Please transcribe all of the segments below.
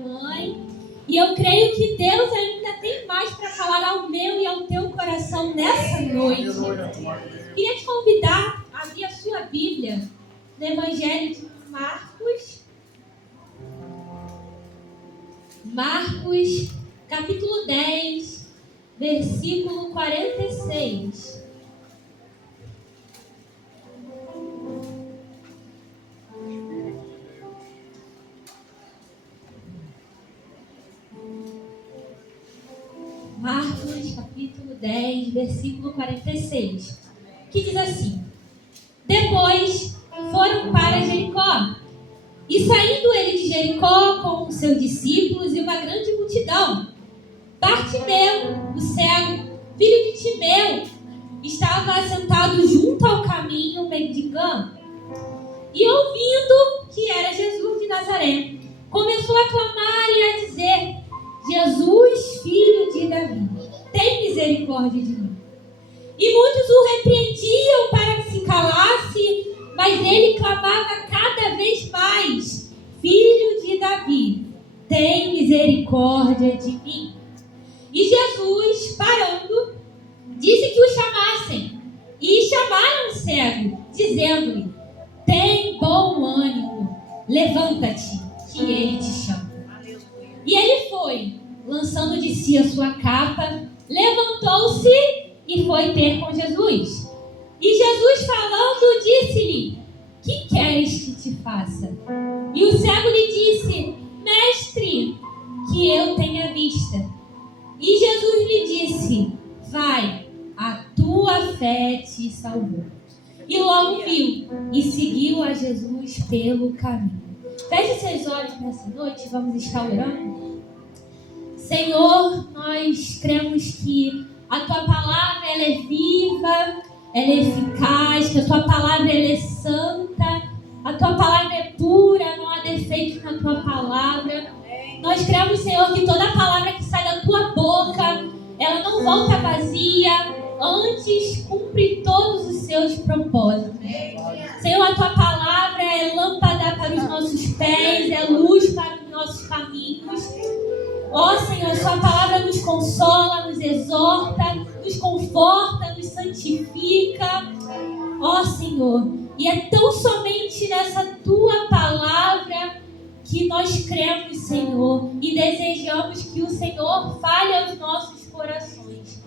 mãe. E eu creio que Deus ainda tem mais para falar ao meu e ao teu coração nessa noite. Queria te convidar a abrir a sua Bíblia no Evangelho de Marcos. Marcos, capítulo 10, versículo 46. Marcos, capítulo 10, versículo 46, que diz assim: Depois foram para Jericó, e saindo ele de Jericó com os seus discípulos e uma grande multidão, Bartimeu, o cego, filho de Timeu, estava assentado junto ao caminho mendigando, e ouvindo que era Jesus de Nazaré, começou a clamar e a dizer: Jesus, filho de Davi, tem misericórdia de mim. E muitos o repreendiam para que se calasse, mas ele clamava cada vez mais: Filho de Davi, tem misericórdia de mim. E Jesus, parando, disse que o chamassem. E chamaram o cego, dizendo-lhe: Tem bom ânimo, levanta-te, que ele te chama. E ele foi, lançando de si a sua capa, levantou-se e foi ter com Jesus. E Jesus, falando, disse-lhe: Que queres que te faça? E o cego lhe disse: Mestre, que eu tenha vista. E Jesus lhe disse: Vai, a tua fé te salvou. E logo viu e seguiu a Jesus pelo caminho. Feche seus olhos nessa noite, vamos estar orando. Senhor, nós cremos que a tua palavra ela é viva, ela é eficaz, que a tua palavra ela é santa, a tua palavra é pura, não há defeito na tua palavra. Nós cremos, Senhor, que toda palavra que sai da tua boca, ela não volta vazia, antes cumpre todos os seus propósitos. Senhor, a tua palavra é lâmpada para os nossos pés, é luz para os nossos caminhos. Ó Senhor, sua palavra nos consola, nos exorta, nos conforta, nos santifica. Ó Senhor, e é tão somente nessa tua palavra que nós cremos, Senhor, e desejamos que o Senhor fale aos nossos corações.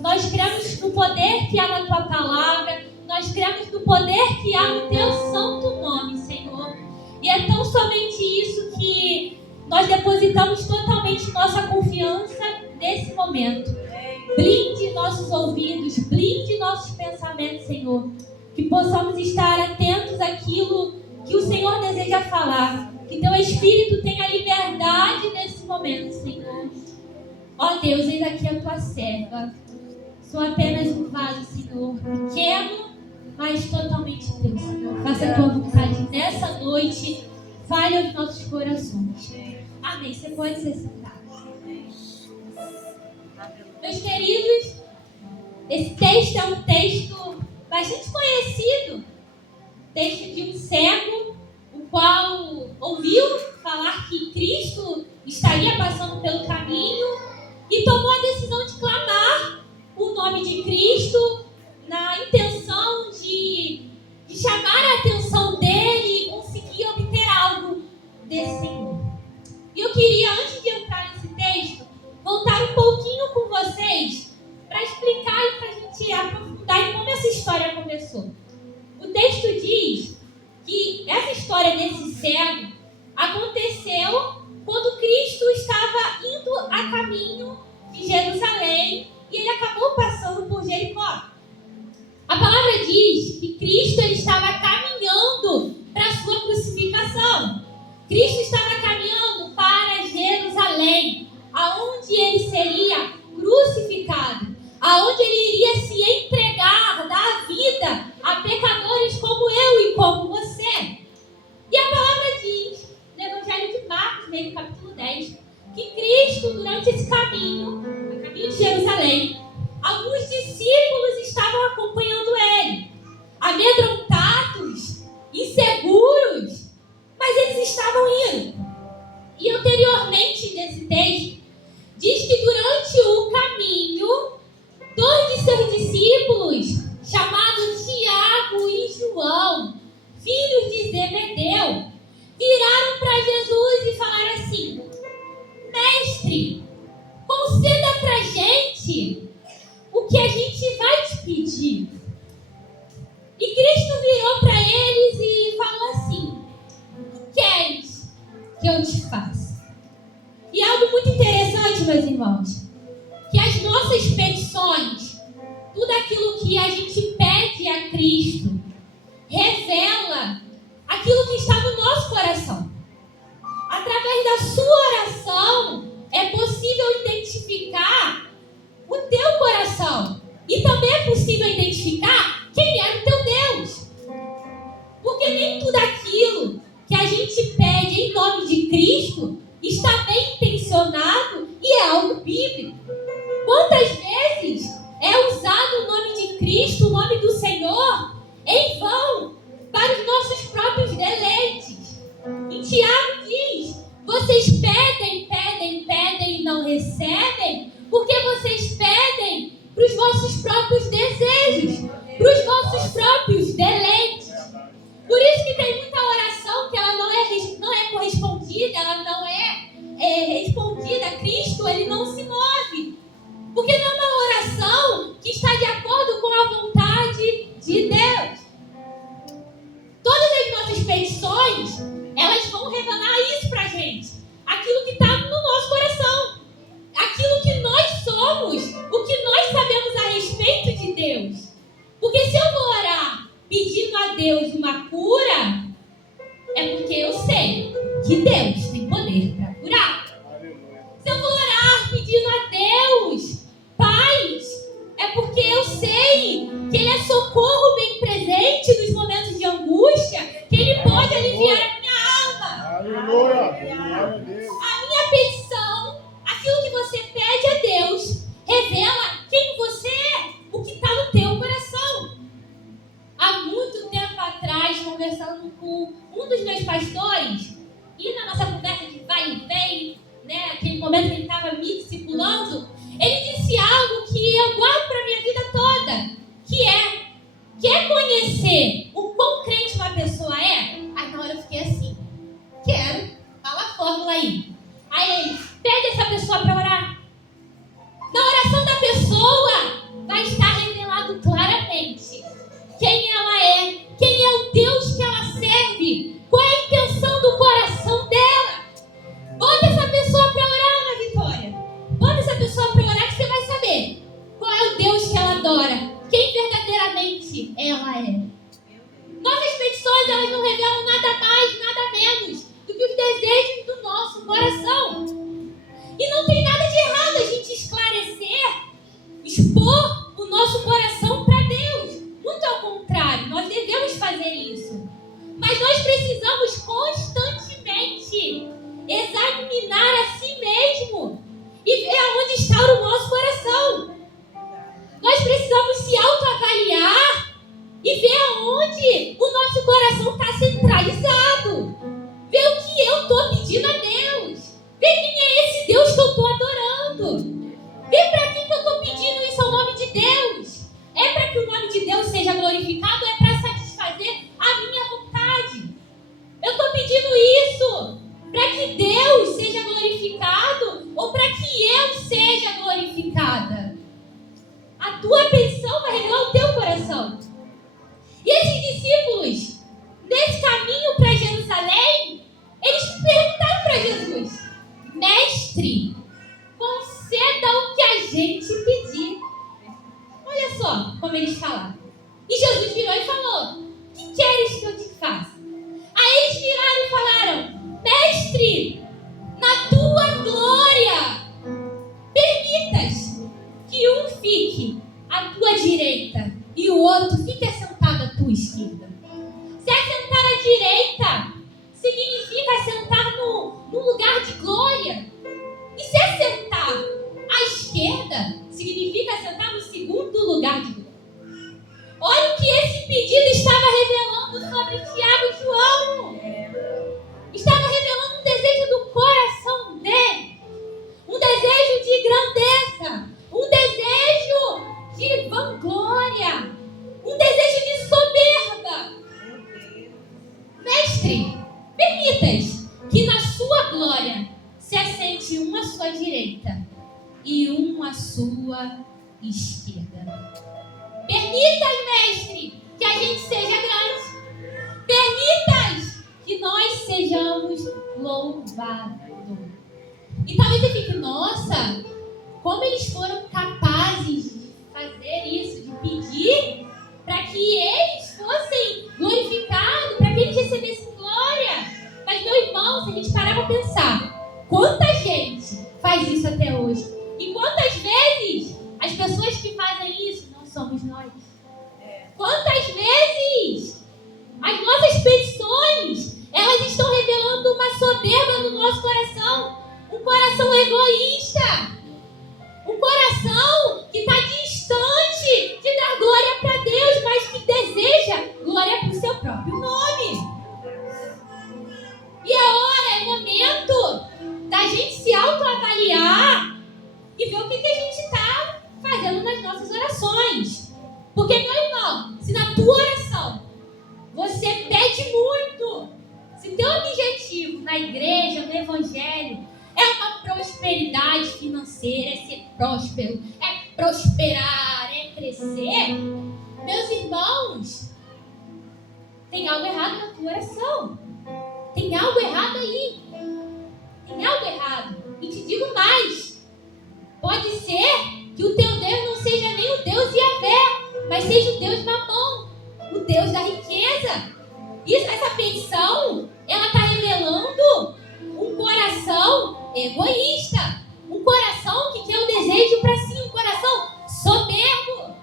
Nós cremos no poder que há na tua palavra, nós cremos no poder que há no teu santo nome, Senhor. E é tão somente isso que nós depositamos totalmente nossa confiança nesse momento. Blinde nossos ouvidos, blinde nossos pensamentos, Senhor. Que possamos estar atentos àquilo que o Senhor deseja falar. Que teu Espírito tenha liberdade nesse momento, Senhor. Ó Deus, eis aqui a tua serva. Sou apenas um vaso, Senhor, pequeno, mas totalmente teu, Senhor. Faça a tua vontade nessa noite. Fale aos nossos corações. Amém. Você pode se sentar. Meus queridos, esse texto é um texto bastante conhecido. Texto de um cego, o qual ouviu falar que Cristo estaria passando pelo caminho e tomou a decisão de clamar o nome de Cristo na intenção de chamar a atenção dele e conseguir obter algo desse Senhor. E eu queria, antes de entrar nesse texto, voltar um pouquinho com vocês para explicar e para a gente aprofundar em como essa história começou. O texto diz que essa história desse cego aconteceu quando Cristo estava indo a caminho de Jerusalém e ele acabou passando por Jericó. A palavra diz que Cristo ele estava caminhando para a sua crucificação. Cristo estava caminhando para Jerusalém, aonde ele seria crucificado, aonde ele iria se entregar, dar vida a pecadores como eu e como você. E a palavra diz, no Evangelho de Marcos, no capítulo 10, que Cristo, durante esse caminho, a caminho de Jerusalém, alguns discípulos estavam acompanhando ele, amedrontados, inseguros, mas eles estavam indo. E anteriormente, nesse texto, diz que durante o caminho, 2 de seus discípulos, chamados Tiago e João, filhos de Zebedeu, viraram para Jesus e falaram assim: Mestre, conceda para a gente o que a gente vai te pedir. E Cristo virou para eles e falou assim: o que queres que eu te faça? E algo muito interessante, meus irmãos, que as nossas petições, tudo aquilo que a gente pede a Cristo, revela aquilo que está no nosso coração. Através da sua oração, é possível identificar o teu coração. E também é possível identificar quem é o teu Deus. Porque nem tudo aquilo que a gente pede em nome de Cristo está bem intencionado e é algo bíblico. Quantas vezes é usado o nome de Cristo, o nome do Senhor, em vão, para os nossos próprios deleites? Em Tiago diz: vocês pedem, pedem, pedem e não recebem, porque vocês pedem para os vossos próprios desejos, para os vossos próprios deleites. Por isso que tem muita oração que ela não é correspondida, ela não é respondida a Cristo, ele não se move. Porque não é uma oração que está de acordo com a vontade de Deus. Todas as nossas petições, elas vão revelar isso pra gente. Aquilo que está no nosso coração. Aquilo que nós somos. O que nós sabemos a respeito de Deus. Porque se eu vou orar pedindo a Deus uma cura, é porque eu sei que Deus tem poder para curar. Se eu vou orar pedindo a Deus paz, é porque eu sei que Ele é socorro bem presente nos momentos de angústia, que Ele pode aliviar a minha alma. A minha petição, aquilo que você pede a Deus, revela quem você é, o que está no teu coração. Há muito tempo atrás, conversando com um dos meus pastores, e na nossa conversa de vai e vem, né, aquele momento que ele estava me discipulando, ele disse algo que eu guardo para a minha vida toda, que é: quer conhecer o quão crente uma pessoa é? Aí na hora eu fiquei assim: quero, fala a fórmula aí. Aí ele: pede essa pessoa para orar. Na oração da pessoa vai estar revelado claramente quem ela é, quem é o Deus que ela serve, qual é a intenção do coração dela. Bota essa pessoa para orar, Ana Vitória. Bota essa pessoa para orar que você vai saber qual é o Deus que ela adora, quem verdadeiramente ela é. Nossas petições, elas não revelam nada mais, nada menos do que os desejos do nosso coração. E não tem nada de errado a gente esclarecer, expor o nosso coração para Deus. Muito ao contrário, nós devemos fazer isso. Mas nós precisamos constantemente examinar a si mesmo e ver aonde está o nosso coração. Nós precisamos se autoavaliar e ver aonde o nosso coração está centralizado. Ver o que eu estou pedindo a Deus. Ver quem é esse Deus que eu estou adorando. Ver para quem que eu estou pedindo isso ao nome de Deus. É para que o nome de Deus seja glorificado? É para satisfazer a minha vontade? Eu estou pedindo isso para que Deus seja glorificado ou para que eu seja glorificada? A tua petição vai revelar o teu coração. E esses discípulos, nesse caminho para Jerusalém, eles perguntaram para Jesus: Mestre, conceda o que a gente pedir. Olha só como eles falaram. E Jesus virou e falou: o que queres que eu te faça? Aí eles viraram e falaram: Mestre, na tua glória, permitas que um fique à tua direita e o outro glória se assente um à sua direita e um à sua esquerda. Permitas, mestre, que a gente seja grande. Permitas que nós sejamos louvados. E talvez você fique, nossa, como eles foram capazes de fazer isso, de pedir para que eles fossem glorificados, para que eles recebessem glória. Mas, meu irmão, se a gente parar para pensar, quanta gente faz isso até hoje? E quantas vezes as pessoas que fazem isso não somos nós? Quantas vezes as nossas petições, elas estão revelando uma soberba no nosso coração, um coração egoísta, um coração que está distante de dar glória para Deus, mas que deseja glória para o seu próprio nome. E é hora, é momento da gente se autoavaliar e ver o que a gente está fazendo nas nossas orações. Porque, meu irmão, se na tua oração você pede muito, se teu objetivo na igreja, no evangelho, é uma prosperidade financeira, é ser próspero, é prosperar, é crescer, meus irmãos, tem algo errado na tua oração. Tem algo errado aí. Tem algo errado. E te digo mais. Pode ser que o teu Deus não seja nem o Deus Yahvé, mas seja o Deus Mamon, o Deus da riqueza. Essa petição, ela está revelando um coração egoísta. Um coração que quer o desejo para si, um coração soberbo.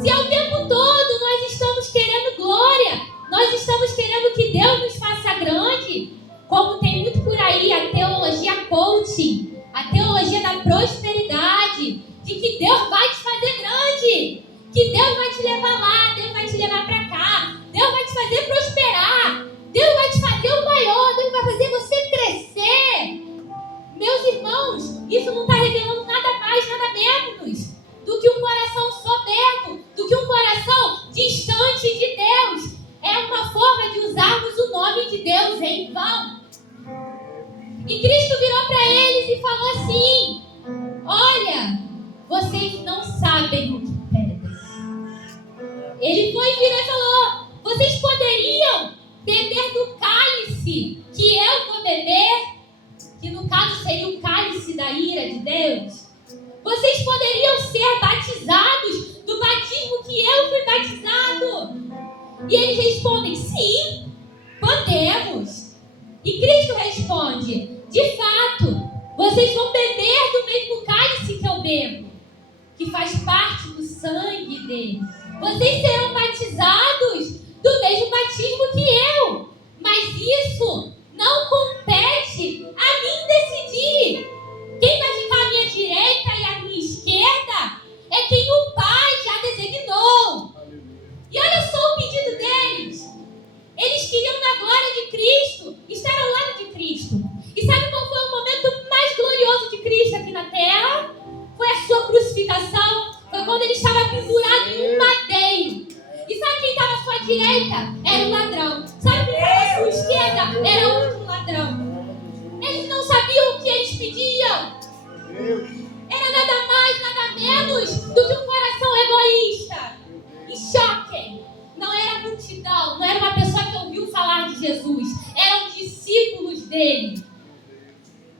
Se ao tempo todo nós estamos querendo glória, nós estamos querendo que Deus nos faça grande, como tem muito por aí a teologia coaching, a teologia da prosperidade, de que Deus vai te fazer grande, que Deus vai te levar lá, Deus vai te levar para cá, Deus vai te fazer prosperar, Deus vai te fazer o maior, Deus vai fazer você crescer. Meus irmãos, isso não está revelando nada mais, nada menos do que um coração soberbo, do que um coração distante de Deus. É uma forma de usarmos o nome de Deus em vão. E Cristo virou para eles e falou assim: olha, vocês não sabem o que pedem. Ele foi e virou e falou: vocês poderiam beber do cálice que eu vou beber, que no caso seria o cálice da ira de Deus. Vocês poderiam ser batizados do batismo que eu fui batizado. E eles respondem: sim, podemos. E Cristo responde: de fato, vocês vão beber do mesmo cálice que eu bebo, que faz parte do sangue dele. Vocês serão batizados do mesmo batismo que eu. Mas isso não compete a mim decidir. Quem vai ficar à minha direita e à minha esquerda é quem o Pai já designou. E olha só o pedido deles. Eles queriam na glória de Cristo, estar ao lado de Cristo. E sabe qual foi o momento mais glorioso de Cristo aqui na terra? Foi a sua crucificação. Foi quando ele estava pendurado em um madeiro. E sabe quem estava à sua direita? Era um ladrão. Sabe quem estava à sua esquerda? Era outro ladrão. Eles não sabiam o que eles pediam. Era nada mais, nada menos do que um coração egoísta. E choquem, não era multidão, não era uma pessoa que ouviu falar de Jesus, eram discípulos dele.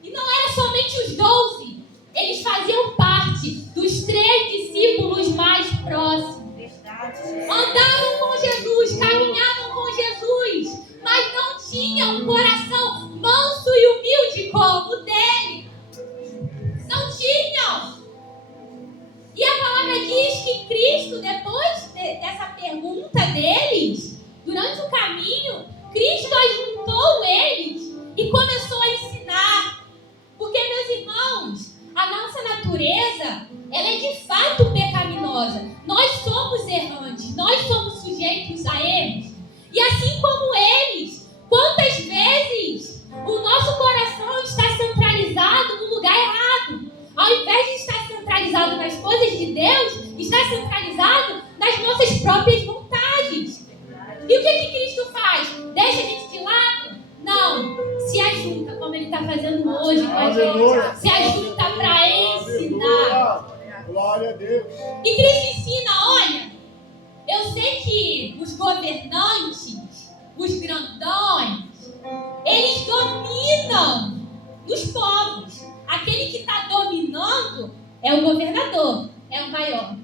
E não era somente os 12, eles faziam parte dos 3 discípulos mais próximos. Andavam com Jesus, caminhavam com Jesus, mas não tinham um coração manso e humilde como o dele. Não tinham. E a palavra diz que Cristo, depois dessa pergunta deles, durante o caminho, Cristo ajuntou eles e começou a ensinar. Porque, meus irmãos, a nossa natureza, ela é de fato pecaminosa. Nós somos errantes, nós somos sujeitos a erros. E assim como eles, quantas vezes o nosso coração está centralizado no lugar errado? Ao invés de estar centralizado nas coisas de Deus, está centralizado nas nossas próprias vontades. E o que Cristo faz? Deixa a gente de lado? Não. Se ajunta, como ele está fazendo hoje com a gente. Se ajunta para ensinar. Glória a Deus. E Cristo ensina, olha, eu sei que os governantes, os grandões, eles dominam nos povos. Aquele que está dominando é o governador, é o maior.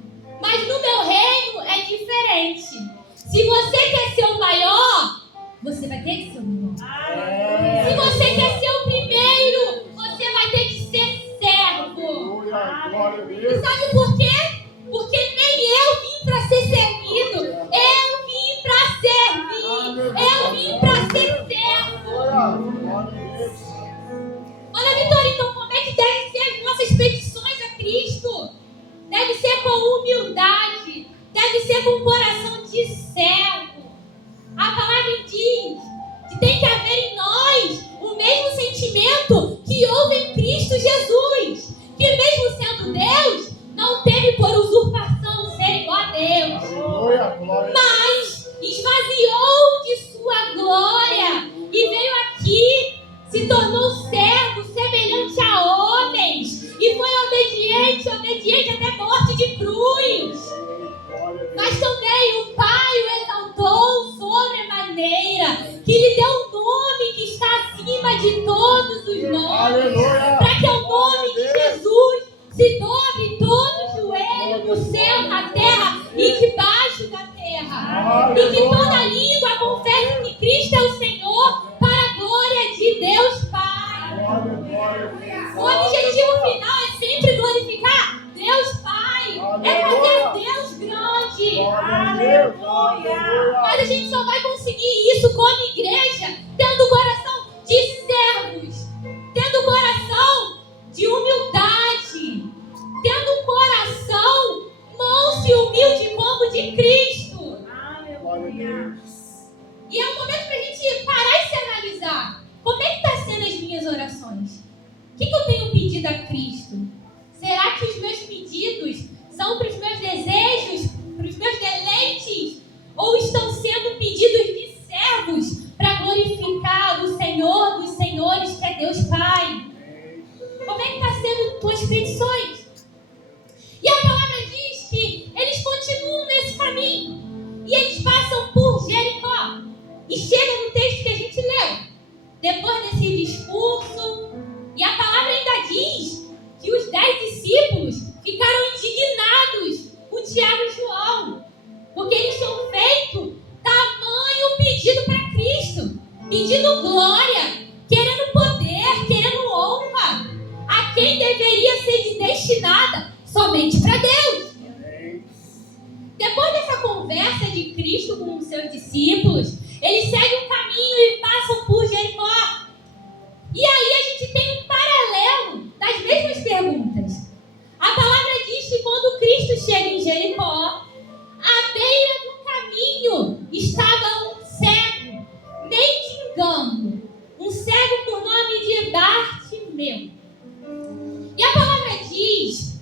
Mas no meu reino é diferente. Se você quer ser o maior, você vai ter que ser o menor. Se você quer ser o primeiro, você vai ter que ser servo. E sabe por quê? Porque nem eu vim para ser servido. Eu vim para servir. Eu vim para ser servo. Olha, Vitória, então como é que devem ser as nossas petições a Cristo? Deve ser com humildade. Deve ser com um coração de servo. A palavra diz que tem que haver em nós o mesmo sentimento que houve em Cristo Jesus. Que mesmo sendo Deus, não teve por usurpação ser igual a Deus. Mas esvaziou de sua glória e veio aqui, se tornou servo, semelhante a homens. E foi obediente até morte de cruz. Mas também o Pai o exaltou sobremaneira, que lhe deu um nome que está acima de todos os nomes, para que ao nome de Jesus se dobre todo joelho no céu, na terra e debaixo da terra. E que toda língua confesse que Cristo é o Senhor, para a glória de Deus Pai. O objetivo final é sempre glorificar Deus Pai. É fazer Deus grande. Mas a gente só vai conseguir isso como igreja, tendo o coração de servos, tendo o coração de humildade, tendo um coração manso e humilde como o de Cristo. E é um momento para a gente parar e se analisar. Como é que está sendo as minhas orações? O que eu tenho pedido a Cristo? Será que os meus pedidos são para os meus desejos, para os meus deleites? Ou estão sendo pedidos de servos para glorificar o Senhor dos Senhores, que é Deus Pai? Como é que está sendo tuas petições? E a palavra diz que eles continuam nesse caminho. E eles passam por Jericó. E chega no texto que a gente leu. Depois desse discurso. E a palavra ainda diz que os 10 discípulos ficaram indignados com Tiago e João. Porque eles tinham feito tamanho pedido para Cristo. Pedindo glória, querendo poder, querendo honra. A quem deveria ser destinada somente para Deus. Depois dessa conversa de Cristo com os seus discípulos, eles seguem um caminho e passam por Jericó. E aí a gente tem um paralelo das mesmas perguntas. A palavra diz que quando Cristo chega em Jericó, à beira do caminho estava um cego, mendigando. Um cego por nome de Bartimeu. E a palavra diz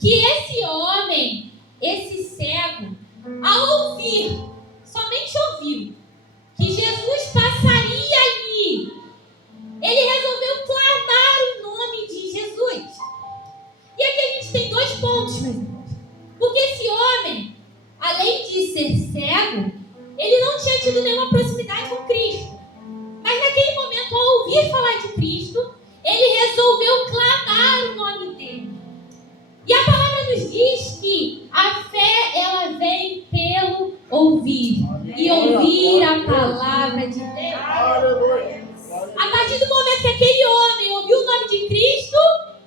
que esse homem, esse cego, ao ouvir, somente ouviu, que Jesus passaria ali, ele resolveu clamar o nome de Jesus. E aqui a gente tem 2 pontos, meus irmãos. Porque esse homem, além de ser cego, ele não tinha tido nenhuma proximidade com Cristo. Mas naquele momento, ao ouvir falar de Cristo, ele resolveu clamar o nome dele. E a palavra nos diz que a fé, ela vem pelo ouvir. E ouvir a palavra de Deus. A partir do momento que aquele homem ouviu o nome de Cristo,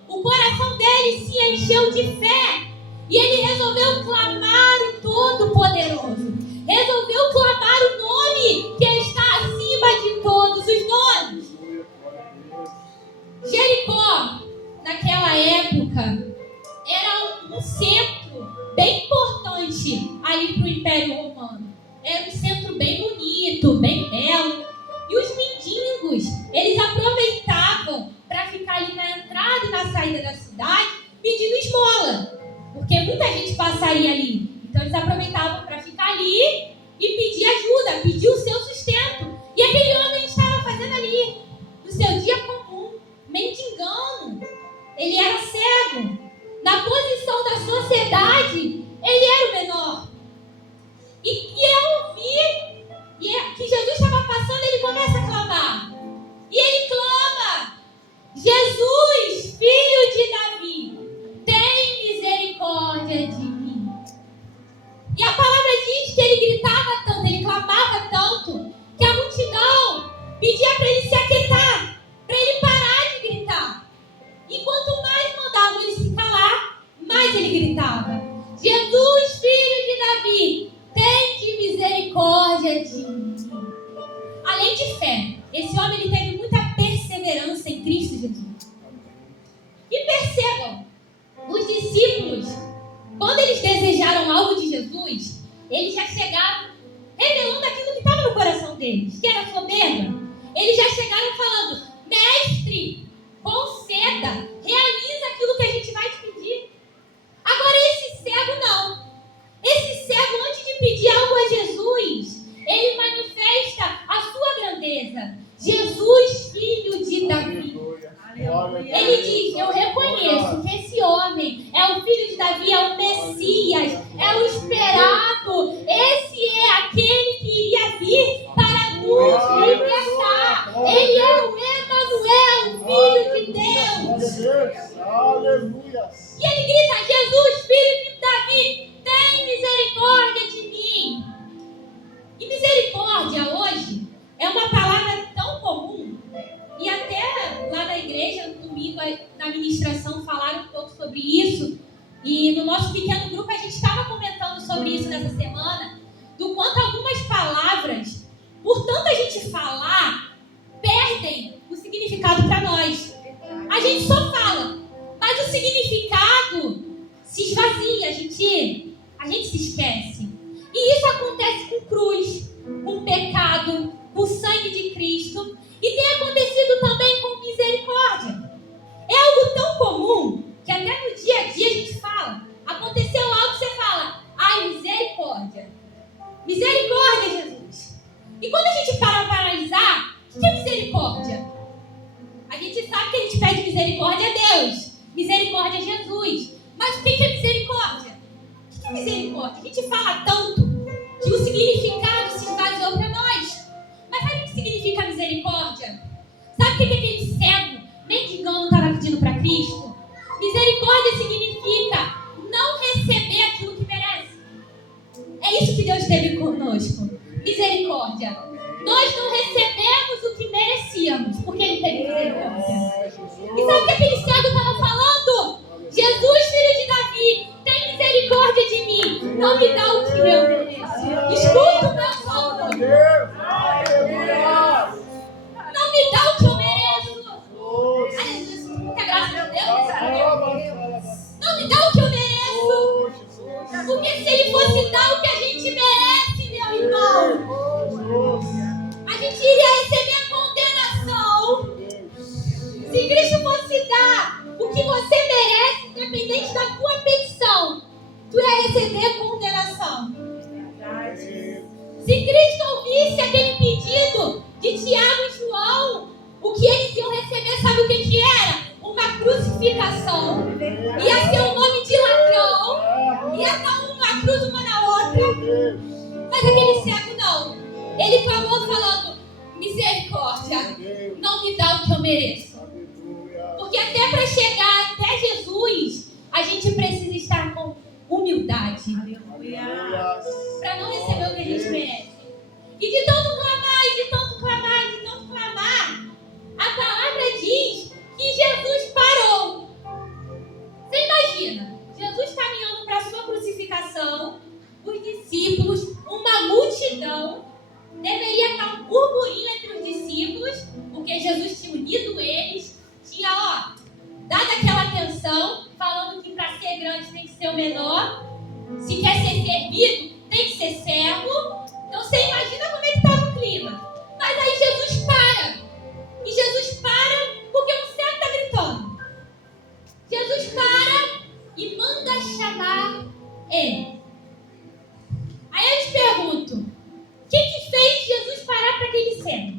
o coração dele se encheu de fé. E ele resolveu clamar o Todo-Poderoso. Resolveu clamar o nome que está acima de todos os nomes. Jericó, naquela época, era um centro bem importante ali para o Império Romano. Era um centro bem bonito, bem belo. E os mendigos, eles aproveitavam para ficar ali na entrada e na saída da cidade pedindo esmola. Porque muita gente passaria ali. Então eles aproveitavam para ficar ali e pedir ajuda, pedir o seu sustento. E aquele homem estava fazendo ali, no seu dia comum, eles já chegaram revelando aquilo que estava no coração deles, que era soberba. Eles já chegaram falando: mestre, conceda, realiza aquilo que a gente vai te pedir. Agora esse cego não. Esse cego, antes de pedir algo a Jesus, ele manifesta a sua grandeza. Jesus, filho de Davi. Ele diz: eu reconheço que esse homem é o filho de Davi, é o Messias, é o esperado. Esse é aquele que iria vir para nos libertar. Ele é o Emanuel, filho de Deus. Aleluia. E ele grita: Jesus, filho de Davi, tem misericórdia de mim. E misericórdia hoje é uma palavra tão comum. E até lá na igreja, no domingo, na ministração, falaram um pouco sobre isso. E no nosso pequeno grupo a gente estava comentando sobre isso nessa semana, do quanto algumas palavras, por tanta gente falar, perdem o significado para nós. A gente só fala, mas o significado se esvazia, a gente se esquece. E isso acontece com cruz, com pecado, com o sangue de Cristo. E tem acontecido também com misericórdia. É algo tão comum que até no dia a dia a gente fala. Aconteceu algo, você fala: ai, misericórdia. Misericórdia, Jesus. E quando a gente para analisar, o que é misericórdia? A gente sabe que a gente pede misericórdia a Deus. Misericórdia a Jesus. Mas o que é misericórdia? O que é misericórdia? A gente fala tanto que o significado se esvaziou para nós. Mas sabe o que significa misericórdia? Sabe o que aquele cego, mendigão, estava pedindo para Cristo? Misericórdia significa não receber aquilo que merece. É isso que Deus teve conosco. Misericórdia. Nós não recebemos o que merecíamos, porque Ele teve misericórdia. E sabe o que aquele cego estava falando? Jesus, filho de Davi, tem misericórdia de mim. Não me dá o que eu mereço. Escuta o meu clamor. Não me dá o que eu mereço. Aleluia. Muita graça de Deus. Não me dá o que eu mereço. Porque se Ele fosse dar o que a gente merece, meu irmão, a gente iria receber a condenação. Se Cristo fosse dar o que você merece, independente da tua petição, tu ia receber condenação. Se Cristo ouvisse aquele pedido de Tiago e João, o que eles iam receber, sabe o que era? Uma crucificação. Ia ser o nome de ladrão. Ia estar uma cruz uma na outra. Mas aquele cego não. Ele clamou falando: misericórdia, não me dá o que eu mereço. Porque até para chegar até Jesus, a gente precisa estar com humildade. Para não receber o que a gente merece. E de tanto clamar, e de tanto clamar, e de tanto clamar, a palavra diz que Jesus parou. Você imagina, Jesus caminhando para a sua crucificação, os discípulos, uma multidão, deveria estar um burburinho entre os discípulos, porque Jesus tinha unido eles, tinha dado aquela atenção, falando que para ser grande tem que ser o menor, se quer ser servido, tem que ser servo. Então você imagina como é que estava o clima. Mas aí Jesus para. E Jesus para porque um cego está gritando. Jesus para e manda chamar ele. Aí eu te pergunto: o que fez Jesus parar para aquele cego?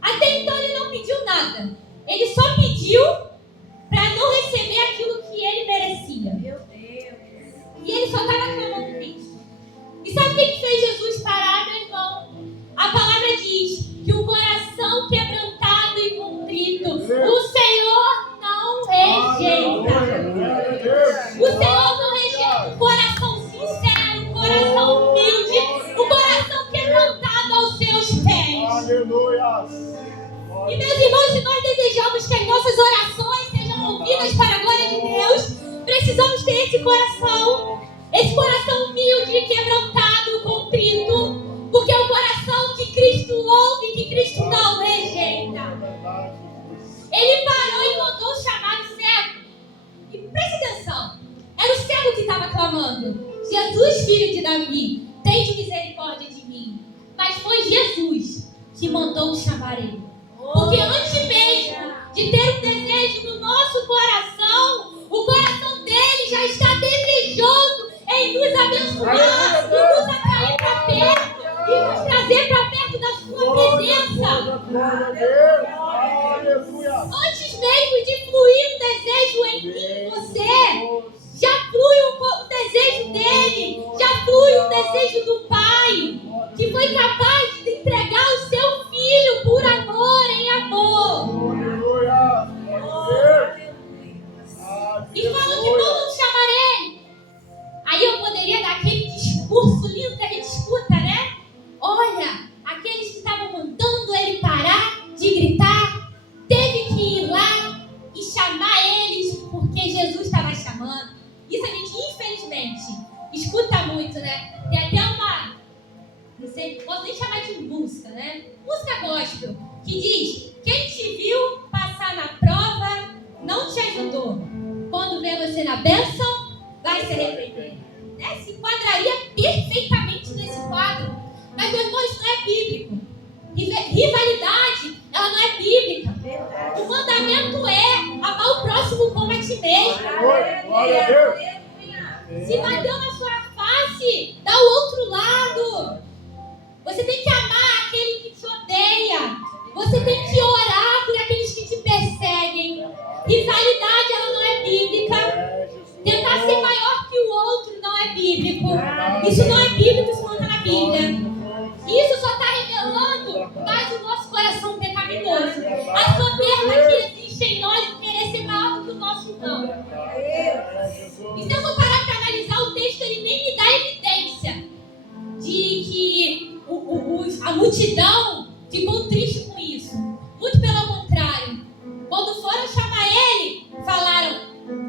Até então ele não pediu nada. Ele só pediu para não receber aquilo que ele merecia. Meu Deus. E ele só estava clamando isso. E sabe o que fez Jesus parar, meu irmão? A palavra diz que o coração quebrantado e contrito, o Senhor não rejeita. O Senhor não rejeita um coração sincero, um coração humilde, um coração quebrantado aos seus pés. Aleluia. E meus irmãos, se nós desejamos que as nossas orações sejam ouvidas para a glória de Deus, precisamos ter esse coração humilde, quebrantado, contrito, porque é o coração que Cristo ouve e que Cristo não rejeita. Ele parou e mandou chamar o cego. E preste atenção, era o cego que estava clamando: Jesus, filho de Davi, tende misericórdia de mim. Mas foi Jesus que mandou chamar ele. Porque antes mesmo de ter um desejo no nosso coração, o coração dele já está desejoso em nos abençoar, e nos atrair para perto, e nos trazer para perto da sua presença. Glória a Deus. Aleluia. Antes mesmo de fluir um desejo em mim, você, já flui o desejo dele, já flui o desejo do Pai, que foi capaz de entregar o seu Filho por amor, em amor. Aleluia. E falando que vamos chamar ele. Aí eu poderia dar aquele discurso lindo que a gente escuta, né? Olha, aqueles que estavam mandando ele parar de gritar, teve que ir lá e chamar eles porque Jesus estava chamando. Isso a gente, infelizmente, escuta muito, né? Tem até uma, não sei, posso nem chamar de música, né? Música gospel, que diz: quem te viu passar na prova não te ajudou. Quando vê você na bênção, vai se arrepender. Né? Se enquadraria perfeitamente nesse quadro. Mas, meu irmão, isso não é bíblico. Rivalidade, ela não é bíblica. O mandamento é amar o próximo como a ti mesmo. Glória a Deus. Se bateu na sua face, dá o outro lado. Você tem que amar aquele que te odeia. Você tem que orar por aqueles que te perseguem. Rivalidade, ela não é bíblica. Tentar ser maior que o outro não é bíblico. Isso não é bíblico, isso não está na Bíblia. Isso só está revelando mais o nosso coração pecaminoso. A soberba que existe em nós de querer ser maior do que o nosso irmão. Então, eu vou parar para analisar o texto, ele nem me dá evidência de que a multidão ficou triste com isso. Muito pelo contrário. Quando foram chamar ele, falaram: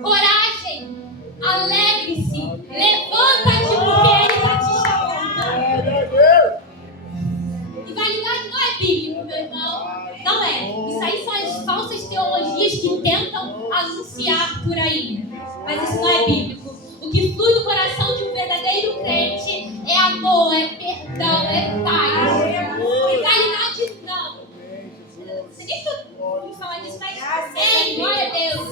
coragem, alegre-se, levanta-te, porque ele está te chamando. Rivalidade não é bíblico, meu irmão. Não é. Isso aí são as falsas teologias que tentam anunciar por aí. Mas isso não é bíblico. O que flui do coração de um verdadeiro crente é amor, é perdão, é paz. Rivalidade não. Você nem ouviu falar disso, mas amém, glória a Deus.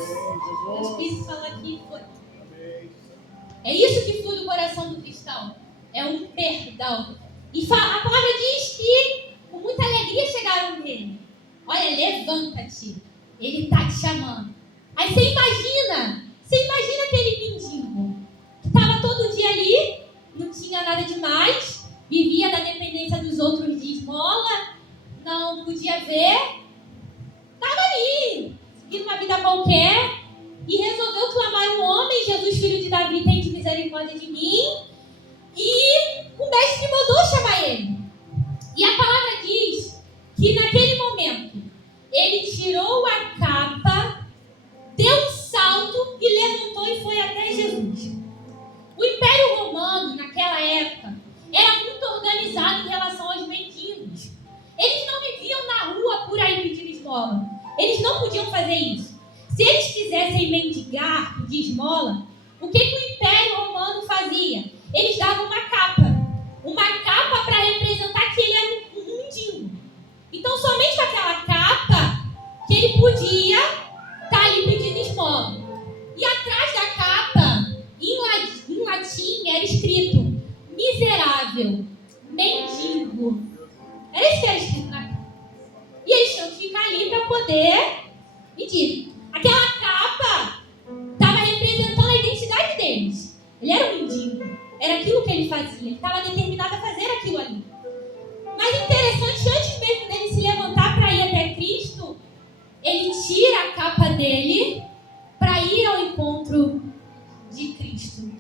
O Espírito falou aqui, foi. É isso que flui do coração do cristão. É um perdão. E a palavra diz que com muita alegria chegaram nele. Olha, levanta-te. Ele está te chamando. Aí você imagina aquele mendigo que estava todo dia ali, não tinha nada demais, vivia da dependência dos outros de esmola, não podia ver, estava ali, seguindo uma vida qualquer, e resolveu clamar um homem: Jesus, filho de Davi, tem de misericórdia de mim. E o mestre mandou chamar ele. E a palavra diz que naquele momento ele tirou a capa, deu um salto e levantou e foi até Jesus. O Império Romano, naquela época, era muito organizado em relação aos mendigos. Eles não viviam na rua por aí pedindo esmola. Eles não podiam fazer isso. Se eles quisessem mendigar, pedir esmola, o que o Império Romano fazia? Eles davam uma capa para representar que ele era um mendigo. Então, somente com aquela capa que ele podia estar ali pedindo esmola. E atrás da capa, em latim, era escrito: miserável, mendigo. Era isso que era escrito na capa. E eles tinham que ficar ali para poder pedir. Aquela capa estava representando a identidade deles. Ele era um mendigo. Era aquilo que ele fazia. Ele estava determinado a fazer aquilo ali. Mas interessante, antes mesmo dele se levantar para ir até Cristo, ele tira a capa dele para ir ao encontro de Cristo.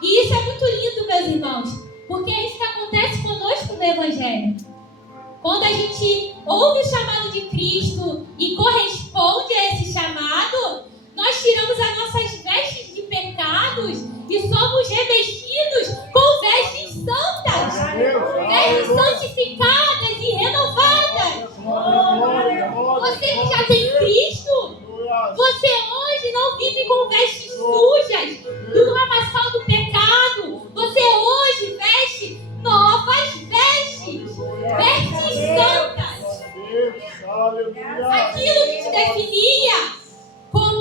E isso é muito lindo, meus irmãos, porque é isso que acontece conosco no Evangelho. Quando a gente ouve o chamado de Cristo e corresponde a esse chamado, nós tiramos as nossas vestes de pecados e somos revestidos com vestes santas, vestes santificadas e renovadas. Você que já tem Cristo, você hoje não vive com vestes sujas do lamaçal do pecado.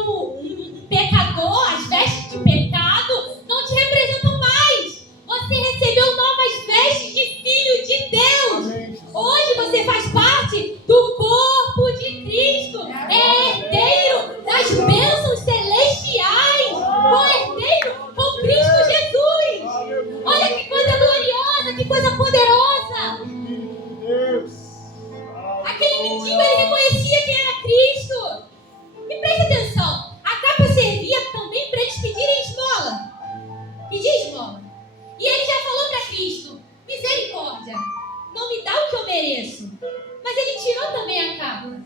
como um pecador, as vestes de pecado não te representam mais. Você recebeu novas vestes de filho de Deus. Amém. Hoje você faz parte do corpo de Cristo. É herdeiro das bênçãos celestiais. Co-herdeiro com Cristo Jesus. Aleluia. Olha que coisa gloriosa, que coisa poderosa. Deus. Aquele mendigo, ele reconhecia quem era Cristo. E preste atenção, a capa servia também para eles pedirem esmola. Pedir esmola. E ele já falou para Cristo: misericórdia, não me dá o que eu mereço. Mas ele tirou também a capa.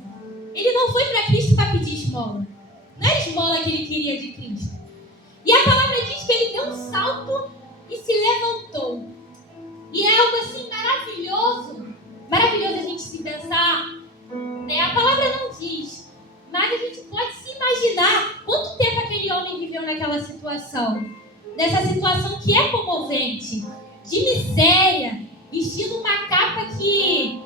Ele não foi para Cristo para pedir esmola. Não era esmola que ele queria de Cristo. E a palavra diz que ele deu um salto e se levantou. E é algo assim maravilhoso. Maravilhoso a gente se pensar, né? A palavra não diz, mas a gente pode se imaginar quanto tempo aquele homem viveu naquela situação. Nessa situação que é comovente, de miséria, vestindo uma capa que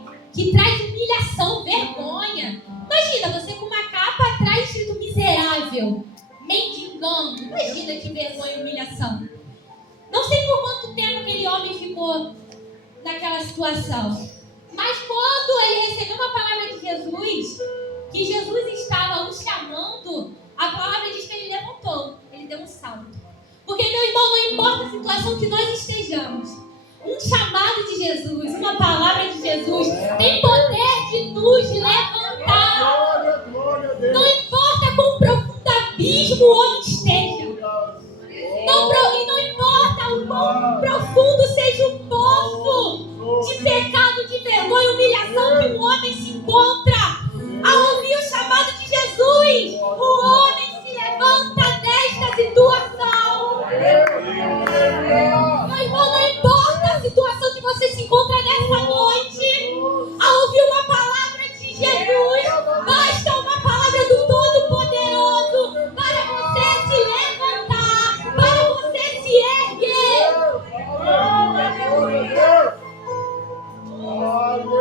traz humilhação, vergonha. Imagina, você com uma capa atrás escrito miserável, mendigando. Imagina que vergonha e humilhação. Não sei por quanto tempo aquele homem ficou naquela situação. Mas quando ele recebeu uma palavra de Jesus, que Jesus estava o chamando, a palavra diz que ele levantou, ele deu um salto. Porque, meu irmão, não importa a situação que nós estejamos, um chamado de Jesus, uma palavra de Jesus, tem poder de nos levantar. Glória, glória a Deus. Não importa quão profundo abismo o homem esteja. E não importa o quão profundo seja o poço de pecado, de vergonha e humilhação que o homem se encontra. Ao ouvir o chamado de Jesus, o homem se levanta desta situação. Meu irmão, não importa a situação que você se encontra nessa noite, ao ouvir uma palavra de Jesus, basta uma palavra do Todo-Poderoso para você se levantar, para você se erguer.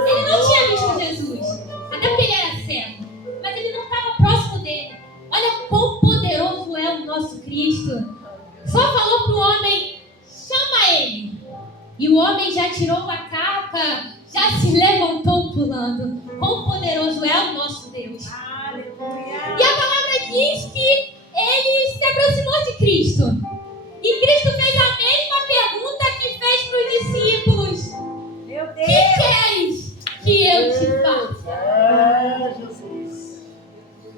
Ele não tinha visto Jesus, até porque ele era cego, mas ele não estava próximo dele. Olha quão poderoso é o nosso Cristo. Só falou para o homem: chama ele. E o homem já tirou a capa, já se levantou pulando. Quão poderoso é o nosso Deus. Aleluia. E a palavra diz que ele se aproximou de Cristo. E Cristo fez a mesma pergunta que fez para os discípulos: Meu que Deus. queres que eu te faça? É, Jesus.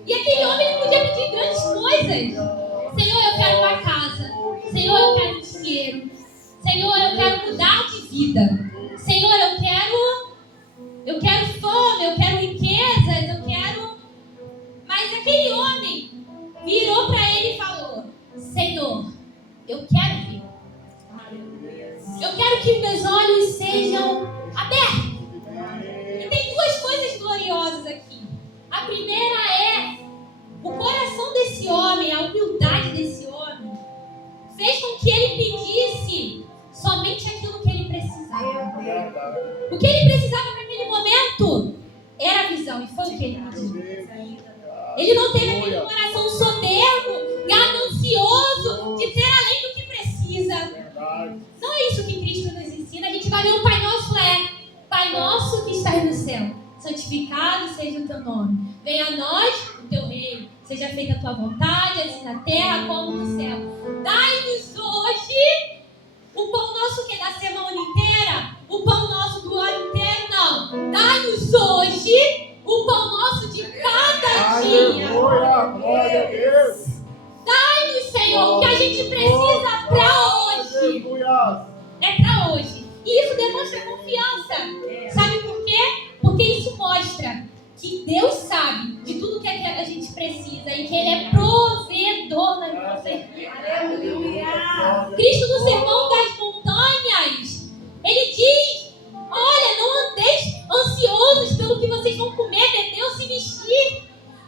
E aquele homem ele podia pedir grandes coisas. Senhor, eu quero uma casa. Senhor, eu quero dinheiro. Senhor, eu quero mudar de vida. Senhor, eu quero fome, eu quero riquezas, eu quero... Mas aquele homem virou para ele e falou: Senhor, eu quero ver. Eu quero que meus olhos sejam abertos. E tem duas coisas gloriosas aqui. A primeira é o coração desse homem, a humildade desse homem, fez com que ele pedisse somente aquilo que ele precisava. O que ele precisava naquele momento era a visão, e foi o que ele pediu. Ele não teve aquele coração soberbo, ganancioso, de ter além do que precisa. Não é isso que Cristo nos ensina. A gente vai ver o Pai Nosso Pai Nosso que estás no céu, santificado seja o teu nome. Venha a nós o teu reino. Seja feita a tua vontade, assim na terra como no céu. Dai-nos hoje o pão nosso que é da semana inteira, o pão nosso do ano inteiro, não. Dai-nos hoje o pão nosso de cada dia. Aleluia, glória a Deus. Dai-nos, Senhor, o que a gente precisa para hoje. Aleluia. É para hoje. E isso demonstra confiança. Sabe por quê? Porque isso mostra que Deus sabe de tudo que a gente precisa e que Ele é provedor nas nossas vidas. Aleluia. Cristo, no Sermão das Montanhas, Ele diz: olha, não andeis ansiosos pelo que vocês vão comer, beber ou se vestir.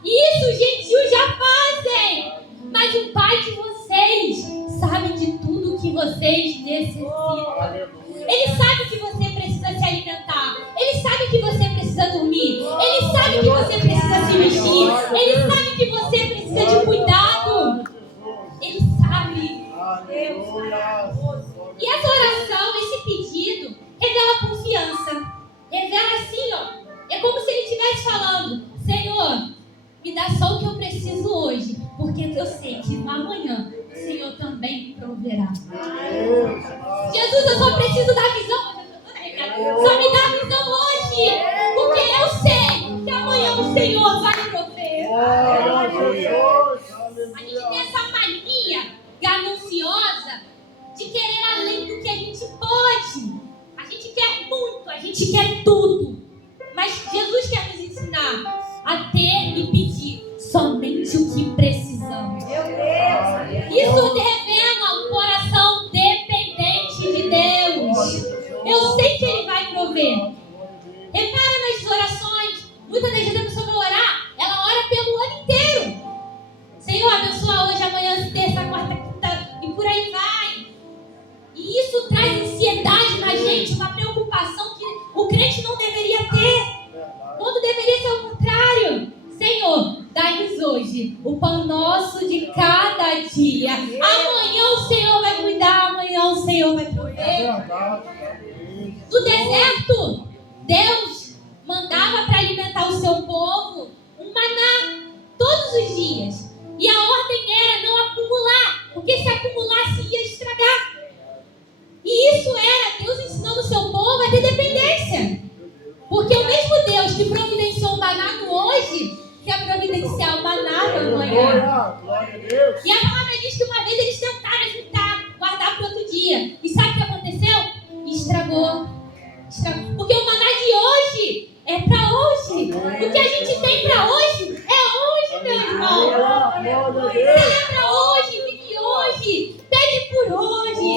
Isso os gentios já fazem. Mas o Pai de vocês sabe de tudo que vocês necessitam. Aleluia. Ele sabe que você precisa se alimentar. Ele sabe que você precisa dormir. Ele sabe que você precisa se vestir. Ele sabe que você precisa de cuidado. Jesus, eu só preciso da visão. Só me dá a visão hoje. Porque eu sei que amanhã o Senhor vai prover. Glória a Jesus. A gente tem essa mania gananciosa de querer além do que a gente pode. A gente quer muito, a gente quer tudo. Mas Jesus quer nos ensinar a ter e pedir somente o que precisamos. Isso revela um coração dependente de Deus. Eu sei que Ele vai prover. Repara nas orações. Muitas das vezes a pessoa vai orar, ela ora pelo ano inteiro. Senhor, abençoa hoje, amanhã, terça, quarta, quinta e por aí vai. E isso traz ansiedade na gente, uma preocupação que o crente não deveria ter. Quando deveria ser o contrário. Senhor, dai-nos hoje o pão nosso de cada dia. Amanhã o Senhor vai cuidar, amanhã o Senhor vai prover. No deserto, Deus mandava para alimentar o seu povo um maná todos os dias. E a ordem era não acumular, porque se acumulasse ia estragar. E isso era Deus ensinando o seu povo a ter dependência. Porque o mesmo Deus que providenciou o maná no hoje, quer providenciar o maná no amanhã. E a palavra diz que uma vez eles tentaram juntar, guardar para outro dia. E sabe o que aconteceu? Estragou. Porque o maná de hoje é para hoje. O que a gente tem para hoje é hoje, meu irmão. Celebra hoje, vive hoje, pede por hoje,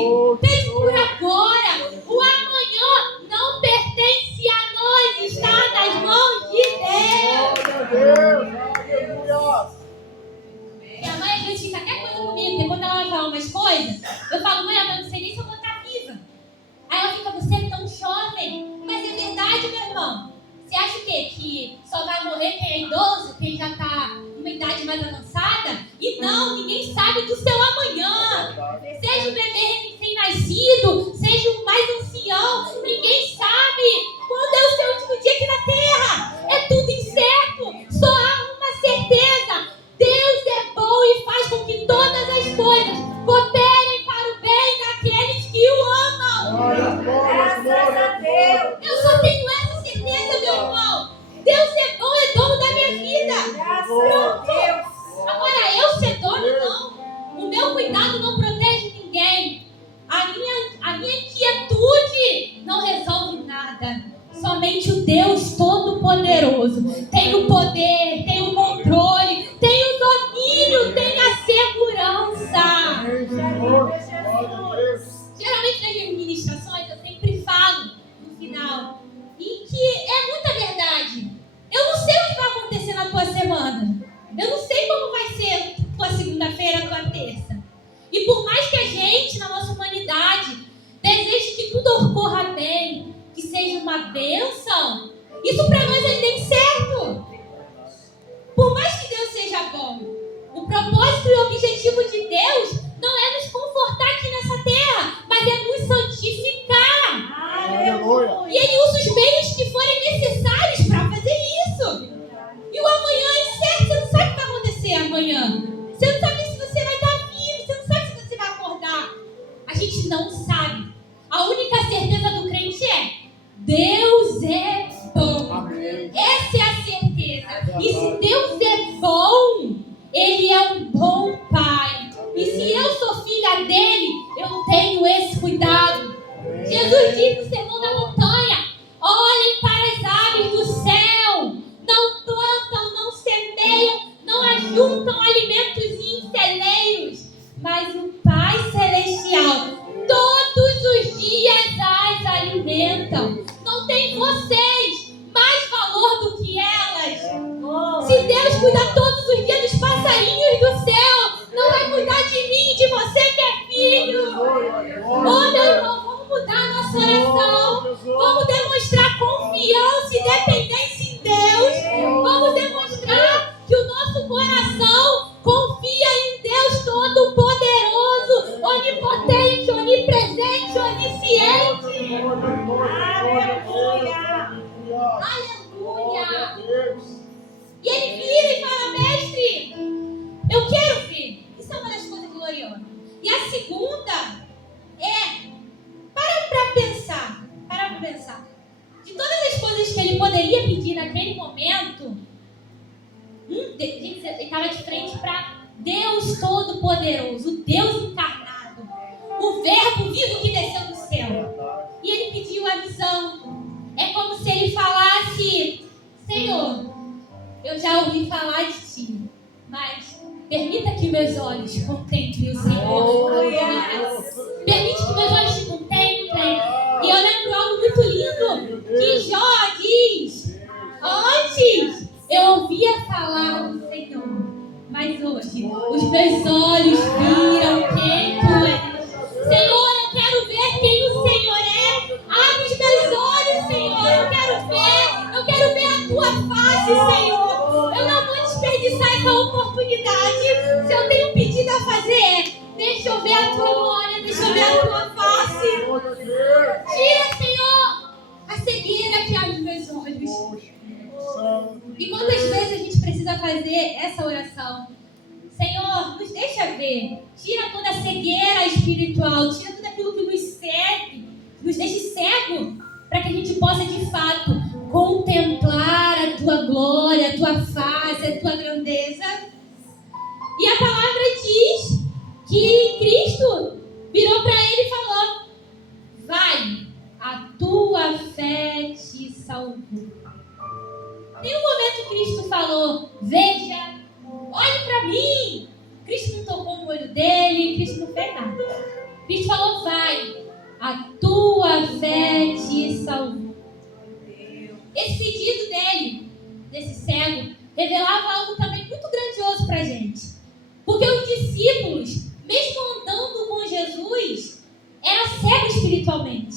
pede por agora. O amanhã não pertence a nós, está nas mãos de Deus. Minha mãe às vezes fica até coisa comigo, porque quando ela vai falar umas coisas, eu falo, mãe, eu não sei nem se eu vou estar viva. Aí ela fica, você é tão jovem. Mas é verdade, meu irmão. Você acha o quê? Que só vai morrer quem é idoso, quem já está numa idade mais avançada? E não, ninguém sabe do seu amanhã. Seja o bebê recém-nascido, seja o mais ancião, ninguém sabe quando é o seu último dia aqui na terra. É tudo incerto. Só há uma certeza. Deus é bom e faz com que todas as coisas cooperem para o bem daqueles que o amam. Graças a Deus. Eu só tenho essa certeza, meu irmão. Deus é bom, é dono da minha vida. Pronto. Agora, eu ser dono, não. O meu cuidado não protege ninguém. A minha inquietude não resolve nada. Somente o Deus Todo-Poderoso tem o poder, tem o controle, tem o domínio, tem a segurança. Geralmente nas ministrações eu sempre falo no final, e que é muita verdade. Eu não sei o que vai acontecer na tua semana. Eu não sei como vai ser tua segunda-feira, tua terça. E por mais que a gente, na nossa humanidade, deseje que tudo ocorra bem, que seja uma bênção, isso para nós ainda é incerto. Por mais que Deus seja bom, o propósito e o objetivo de Deus não é nos confortar aqui nessa terra, mas é nos santificar. Aleluia. E Ele usa os meios que forem necessários para fazer isso. E o amanhã é incerto, você não sabe o que vai acontecer amanhã. Você não sabe se você vai estar vivo, você não sabe se você vai acordar. A gente não sabe. A única certeza do crente é: Deus é bom. Amém. Essa é a certeza. E se Deus é bom, Ele é um bom Pai. E se eu sou filha dele, eu tenho esse cuidado. Jesus disse no Sermão da Montanha: olhem para as aves do céu. Não plantam, não semeiam, não ajuntam alimentos em celeiros. Mas o Pai Celestial todos os dias as alimentam. Não tem vocês mais valor do que elas. Se Deus cuida todos os dias dos passarinhos do céu, não vai cuidar de mim e de você que é filho. Ô meu irmão, vamos mudar a nossa oração. Vamos demonstrar confiança e dependência em Deus. Vamos demonstrar que o nosso coração confia em Deus Todo-Poderoso, onipotente, onipresente, onisciente. Aleluia! E ele vira e fala: mestre, eu quero ver. Isso é uma das coisas gloriosas. E a segunda Para pra pensar. De todas as coisas que ele poderia pedir naquele momento, ele estava de frente para Deus Todo-Poderoso, o Deus encarnado, o Verbo vivo que desceu do céu. E ele pediu a visão. É como se ele falasse: Senhor, eu já ouvi falar de ti, mas permita que meus olhos contemplem o Senhor. Permite que meus olhos te contemplem. E eu lembro algo muito lindo que Jó diz: antes eu ouvia falar do Senhor, mas hoje os meus olhos viram quem tu és. Senhor, eu quero ver quem o Senhor é. Abre os meus olhos, Senhor. Eu quero ver a tua face, Senhor. Eu não vou desperdiçar essa oportunidade. Se eu tenho um pedido a fazer, deixa eu ver a tua glória, deixa eu ver a tua face. Tira, Senhor, a cegueira que abre os meus olhos. E quantas vezes a gente precisa fazer essa oração? Senhor, nos deixa ver. Tira toda a cegueira espiritual, tira tudo aquilo que nos segue, nos deixe cego, para que a gente possa de fato contemplar a tua glória, a tua face, a tua grandeza. E a palavra diz que Cristo virou para ele e falou: vai, a tua fé te salvou. Em um momento Cristo falou: veja, olhe para mim. Cristo não tocou no olho dele, Cristo não fez nada. Cristo falou: vai, a tua fé te salvou. Esse pedido dele, desse cego, revelava algo também muito grandioso para a gente. Porque os discípulos, mesmo andando com Jesus, eram cegos espiritualmente.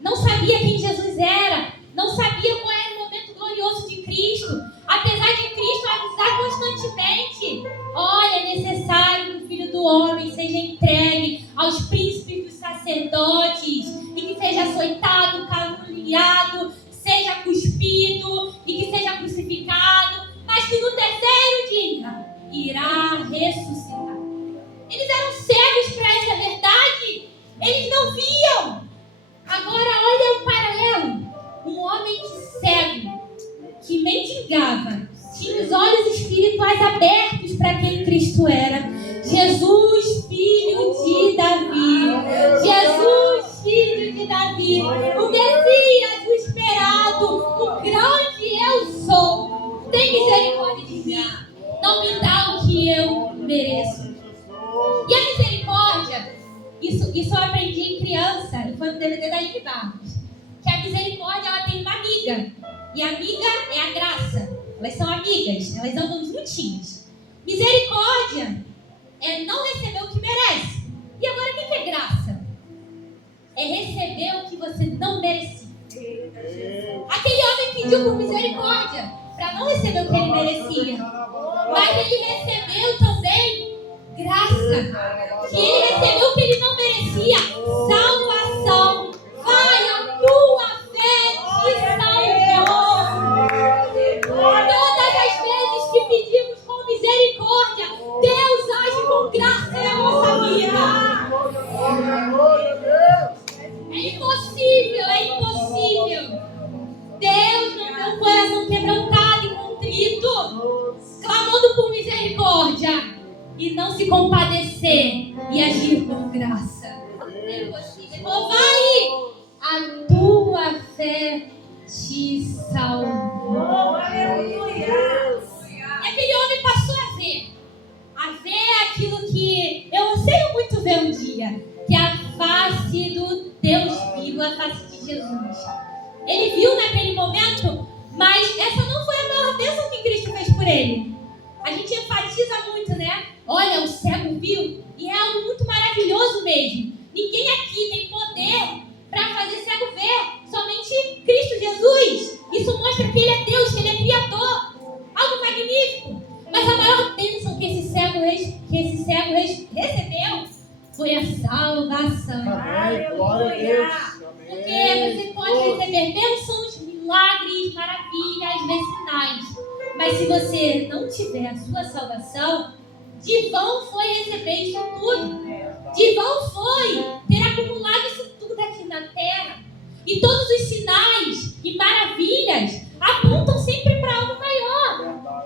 Não sabia quem Jesus era, não sabia qual era o momento glorioso de Cristo. Apesar de Cristo avisar constantemente: olha, é necessário que o Filho do Homem seja entregue aos príncipes dos sacerdotes e que seja açoitado, caluniado, seja cuspido e que seja crucificado, mas que no terceiro dia irá ressuscitar. Eles eram cegos para essa verdade, eles não viam. Agora olha o paralelo: um homem cego, que mendigava, tinha os olhos espirituais abertos para quem Cristo era. Jesus, filho de Davi. Jesus, filho de Davi. O Messias, o esperado, o grande eu sou. Tem misericórdia de mim. Não me dá o que eu mereço. E a misericórdia, isso eu aprendi em criança, e foi no DVD da Ivy Barros, que a misericórdia, ela tem uma amiga. E a amiga é a graça. Elas são amigas, elas andam juntinhas. Misericórdia é não receber o que merece. E agora o que é graça? É receber o que você não merecia. Aquele homem pediu por misericórdia para não receber o que ele merecia, mas ele recebeu também graça. E ele recebeu o que ele não merecia: salvação. Vai, a tua fé te salvou. Todas as vezes que pedimos com misericórdia, Deus age com graça na nossa vida. É impossível, é impossível. Deus não vê um coração quebrantado e contrito, clamando por misericórdia, e não se compadecer e agir com graça. É impossível. Então vai, a tua fé te salvou. E aquele homem passou a ver aquilo que eu anseio muito ver um dia, que é a face do Deus vivo, a face de Jesus. Ele viu naquele momento, mas essa não foi a maior bênção que Cristo fez por ele. A gente enfatiza muito, né? Olha, o cego viu, e é algo muito maravilhoso mesmo. Ninguém aqui tem poder para fazer cego ver, somente Cristo Jesus. Isso mostra que Ele é Deus, que Ele é Criador. Algo magnífico. Mas a maior bênção que esse cego recebeu foi a salvação. Amém. Glória a Deus. Porque você pode receber bênçãos, milagres, maravilhas, sinais. Mas se você não tiver a sua salvação, de vão foi receber isso tudo. De vão foi ter a acumulado isso tudo aqui na terra. E todos os sinais e maravilhas apontam sempre para algo maior.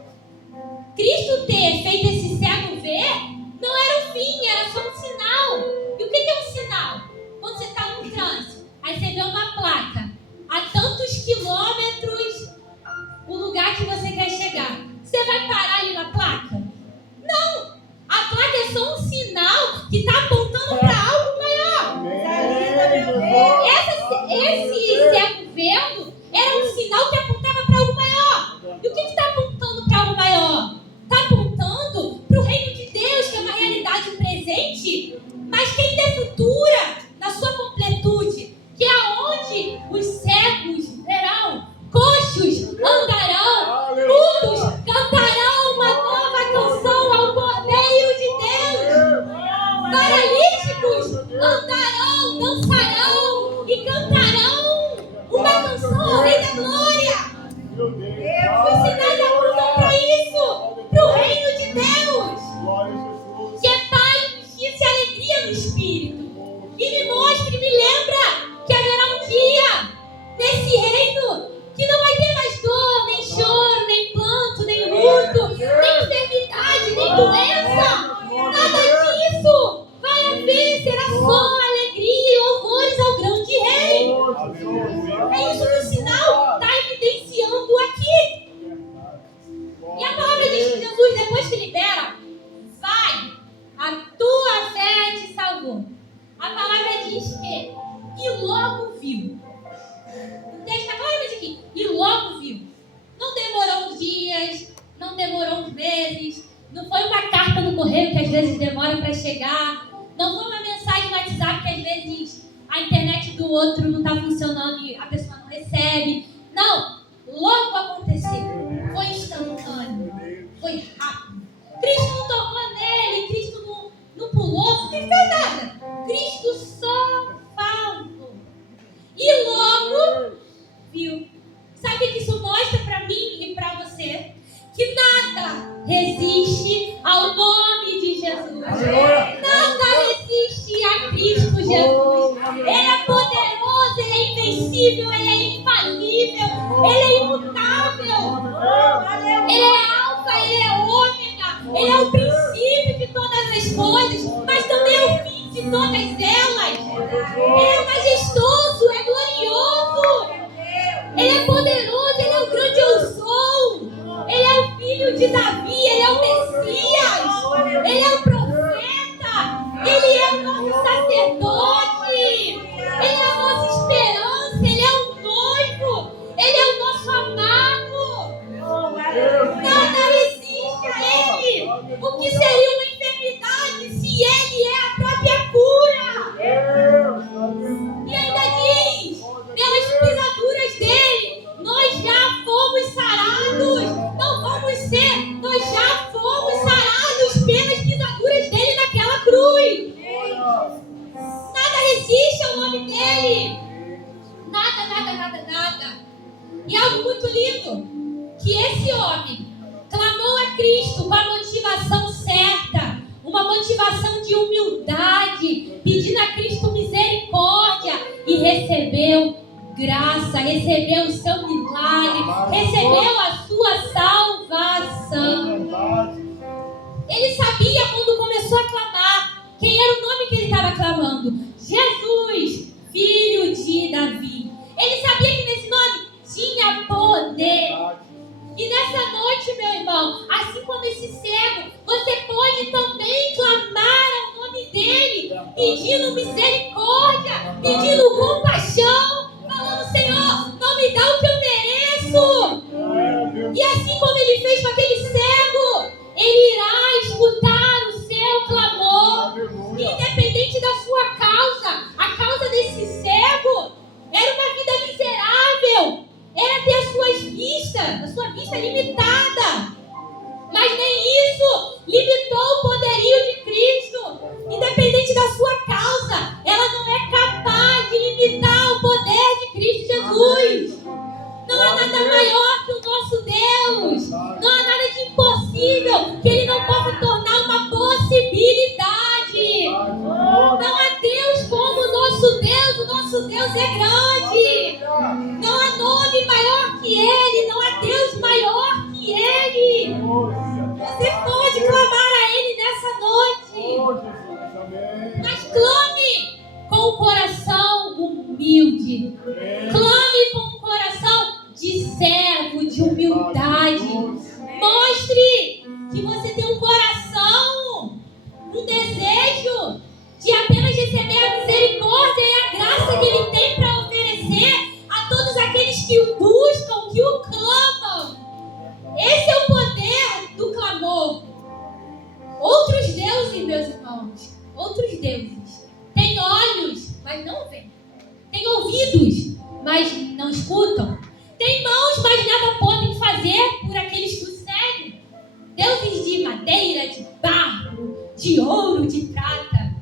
Cristo ter feito esse cego ver não era o fim, era só um sinal. E o que é um sinal? Quando você está no trânsito, aí você vê uma placa, a tantos quilômetros o lugar que você quer chegar. Você vai parar ali na placa? Não! A placa é só um sinal que está apontando para algo maior. Esse cego vendo era um sinal que apontava para algo maior. E o que está apontando para algo maior? Está apontando para o reino de Deus, que é uma realidade presente, mas que ainda é futura, na sua completude, que é onde os cegos verão, coxos andarão, mudos cantarão uma nova canção ao Cordeiro de Deus, paralíticos andarão, dançarão e cantarão uma canção ao Rei da Glória. Os sinais apontam para isso, para o reino de Deus, que é paz, justiça e alegria no Espírito. E me mostra e me lembra que haverá um dia nesse reino que não vai ter mais dor, nem choro, nem planto, nem luto, nem enfermidade, nem doença. Nada disso vai haver, será só alegria e louvores ao grande Rei. É isso que o sinal está evidenciando aqui. E a palavra diz que Jesus, depois que libera, vai, a tua fé te salvou. A palavra diz que, e logo viu. O texto está claramente aqui, e logo viu. Não demorou uns dias, não demorou uns meses, não foi uma carta no correio que às vezes demora para chegar, não foi uma mensagem no WhatsApp que às vezes a internet do outro não está funcionando e a pessoa não recebe. Não, logo aconteceu. Foi instantâneo, foi rápido. Cristo não tocou nele, Cristo não pulou, não fez nada. Cristo só falou. E logo viu. Sabe o que isso mostra para mim e para você? Que nada resiste ao nome de Jesus. Nada resiste a Cristo Jesus. Ele é poderoso, Ele é invencível, Ele é infalível, Ele é imutável. Ele é alfa, Ele é ômega, Ele é o princípio de todas as coisas, mas também é o fim de todas elas. Ele é majestoso, é glorioso, Ele é poderoso, Ele é o grande eu sou. Ele é o filho de Davi, Ele é o Messias, Ele é o profeta, Ele é o nosso sacerdote, Ele é a nossa esperança, Ele é o noivo, Ele é o nosso amado. Nada resiste a Ele. O que seria uma enfermidade se Ele é a própria cura? E ainda diz, pelas pisaduras dele, nós já fomos sarados. Não vamos ser, nós já fomos sarados pelas pisaduras dele naquela cruz. Nada resiste ao nome dele. Nada, nada, nada, nada. E algo muito lindo, que esse homem clamou a Cristo com a motivação certa, uma motivação de humildade, pedindo a Cristo misericórdia, e recebeu graça, recebeu o seu milagre, recebeu a sua salvação. Ele sabia quando começou a clamar, quem era o nome que ele estava clamando? Jesus, filho de Davi. Ele sabia que nesse nome tinha poder. E nessa noite, meu irmão, assim como esse cego, você pode também clamar ao nome dele, pedindo misericórdia, pedindo compaixão, falando: Senhor, não me dá o que eu mereço. E assim como ele fez com aquele cego, ele irá escutar o seu clamor. Independente da sua causa, a causa desse cego era uma vida miserável, era ter a sua vista limitada. Mas nem isso limitou o poderio de Cristo. Independente da sua causa, ela Deus é grande. Não há nome maior que Ele. Não há Deus maior que Ele. Você pode clamar a Ele nessa noite. Mas clame com o coração humilde. Clame com o coração de servo, de humildade. Mostre que você tem um coração, um desejo de apenas receber a misericórdia e a graça que Ele tem para oferecer a todos aqueles que o buscam, que o clamam. Esse é o poder do clamor. Outros deuses, meus irmãos, outros deuses, têm olhos, mas não veem. Têm ouvidos, mas não escutam. Têm mãos, mas nada podem fazer por aqueles que o seguem. Deuses de madeira, de barro, de ouro, de prata.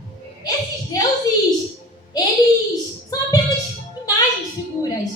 Esses deuses, eles são apenas imagens, figuras.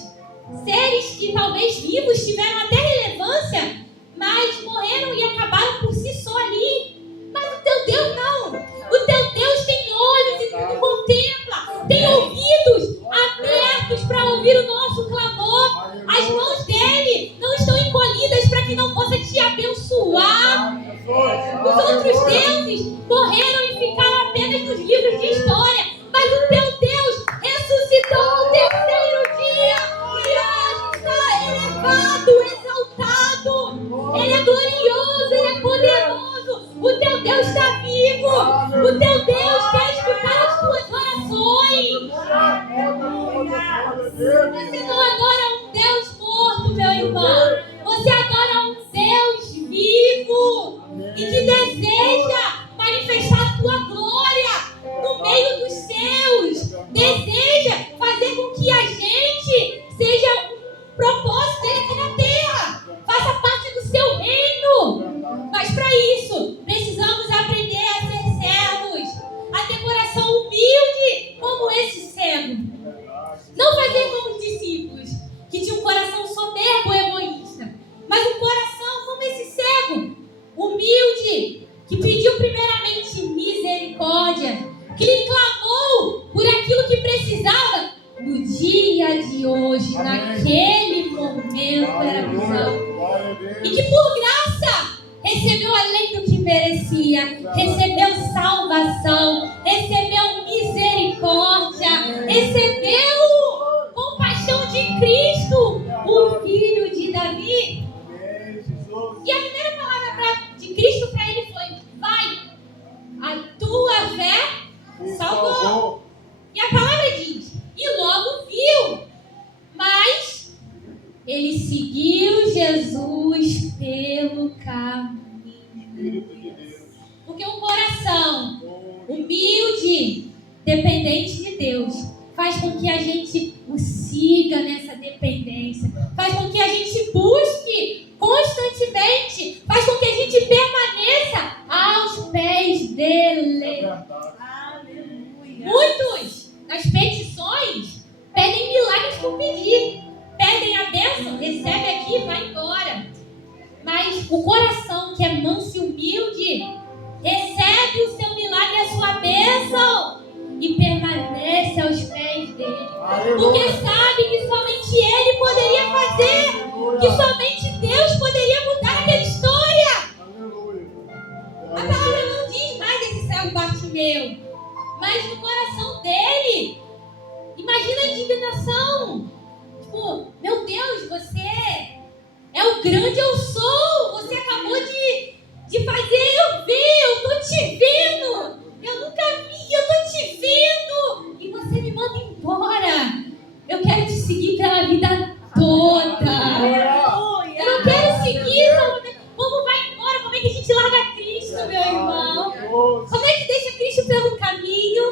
Seres que talvez vivos tiveram até relevância, mas morreram e acabaram por si só ali. Mas o teu Deus não. O teu Deus tem olhos e tudo contempla. Tem ouvidos abertos para ouvir o nosso clamor. As mãos dele não estão encolhidas para que não possa te abençoar. Os outros deuses morreram e ficaram apenas nos livros de história. Mas o teu Deus ressuscitou ao terceiro dia. E hoje está elevado, exaltado. Ele é glorioso, Ele é poderoso. O teu Deus está vivo. O teu Deus quer escutar as tuas orações. Você não adora um Deus morto, meu irmão. Você adora um Deus vivo e que deseja manifestar a tua glória no meio dos seus. Deseja fazer com que a gente seja um propósito dele aqui na terra. Faça parte do seu reino. Mas para isso, precisamos aprender a ser servos, a ter coração humilde como esse cego. Não fazer como os discípulos, que tinham um coração soberbo e egoísta, mas um coração como esse cego, humilde, que pediu primeiramente misericórdia, que lhe clamou por aquilo que precisava no dia de hoje, naquele momento era visão. E que por graça recebeu além do que merecia, recebeu salvação, recebeu misericórdia, recebeu compaixão de Cristo, o filho de Davi. E a primeira palavra de Cristo para ele foi: vai, a tua fé salvou. E a palavra diz: e logo viu. Mas ele seguiu Jesus pelo caminho. Porque um coração humilde, dependente de Deus, faz com que a gente o siga nessa dependência, faz com que a gente busque constantemente, faz com que a gente permaneça aos pés dele. Muitos, nas petições, pedem milagres por pedir, pedem a bênção, recebe aqui e vai embora. Mas o coração que é manso e humilde recebe o seu milagre, a sua bênção, e permanece aos pés dele. Porque sabe que somente ele poderia fazer, que somente Deus poderia mudar aquela história. A palavra não diz mais desse cego Bartimeu, mas no coração dele, imagina a indignação. Tipo, meu Deus, você é o grande eu sou. Você acabou de fazer eu ver, eu tô te vendo. Eu nunca vi, eu tô te vendo. E você me manda embora. Eu quero te seguir pela vida toda. Eu não quero seguir. Como vai embora? Como é que a gente larga Cristo, meu irmão? Como é que deixa Cristo pelo caminho?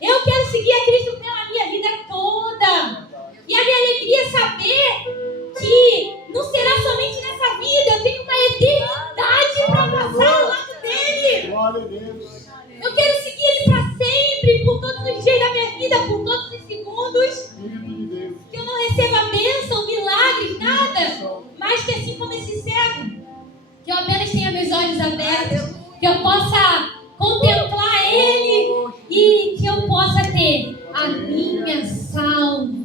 Eu quero seguir a Cristo pela minha vida toda. E a minha alegria é saber que não será somente nessa vida. Eu tenho uma eternidade para passar ao lado dele. Eu quero seguir ele para sempre, por todos os dias da minha vida, por todos os segundos. Que eu não receba bênção, milagres, nada. Mas que assim como esse cego, que eu apenas tenha meus olhos abertos, que eu possa contemplar ele e que eu possa ter a minha salvação.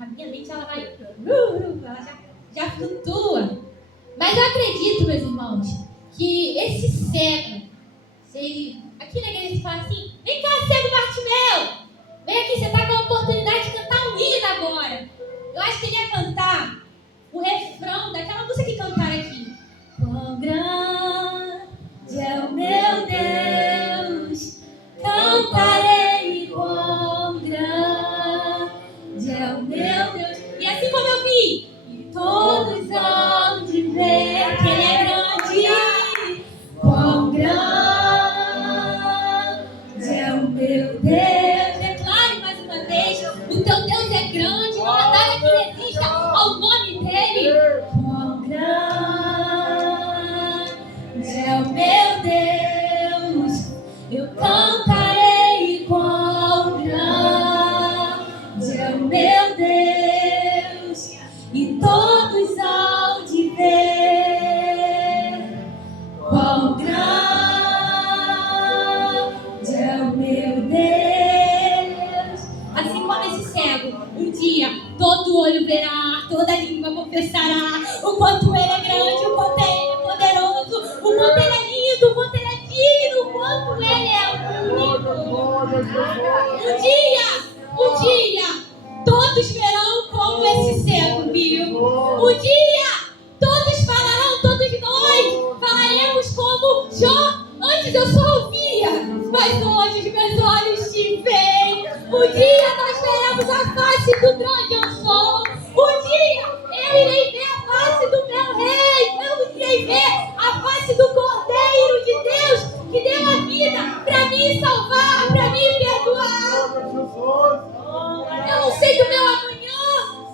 a minha mente ela vai, ela já flutua. Mas eu acredito, meus irmãos, que esse cego, aqui na igreja se fala assim, vem cá, cego Bartimeu, vem aqui, você está com a oportunidade de cantar um hino agora. Eu acho que ele ia cantar o refrão daquela música que cantaram aqui. Quão grande é o meu Deus, cantarei, quão grande é o meu Deus. E assim como eu vi, e todos hão de ver que ele é grande, quão grande é o meu Deus. Declare mais uma vez, o teu Deus é grande, não há nada que resista ao nome dele. Quão grande é o meu Deus, eu cantarei, quão grande é o meu Deus, e todos hão de ver quão grande é o meu Deus. Assim como esse cego, um dia todo olho verá, toda língua confessará o quanto ele é grande, o quanto ele é poderoso, o quanto ele é lindo, o quanto ele é digno, o quanto ele é único. Um dia, todos verão como esse cego viu. Um dia, todos falarão, todos nós falaremos como Jó. Antes eu só ouvia, mas hoje os meus olhos te veem. Um dia nós veremos a face do grande eu sou. Um dia eu irei ver a face do meu rei. Eu irei ver a face do Cordeiro de Deus que deu a vida para me salvar, para me perdoar. Eu não sei do meu amanhã,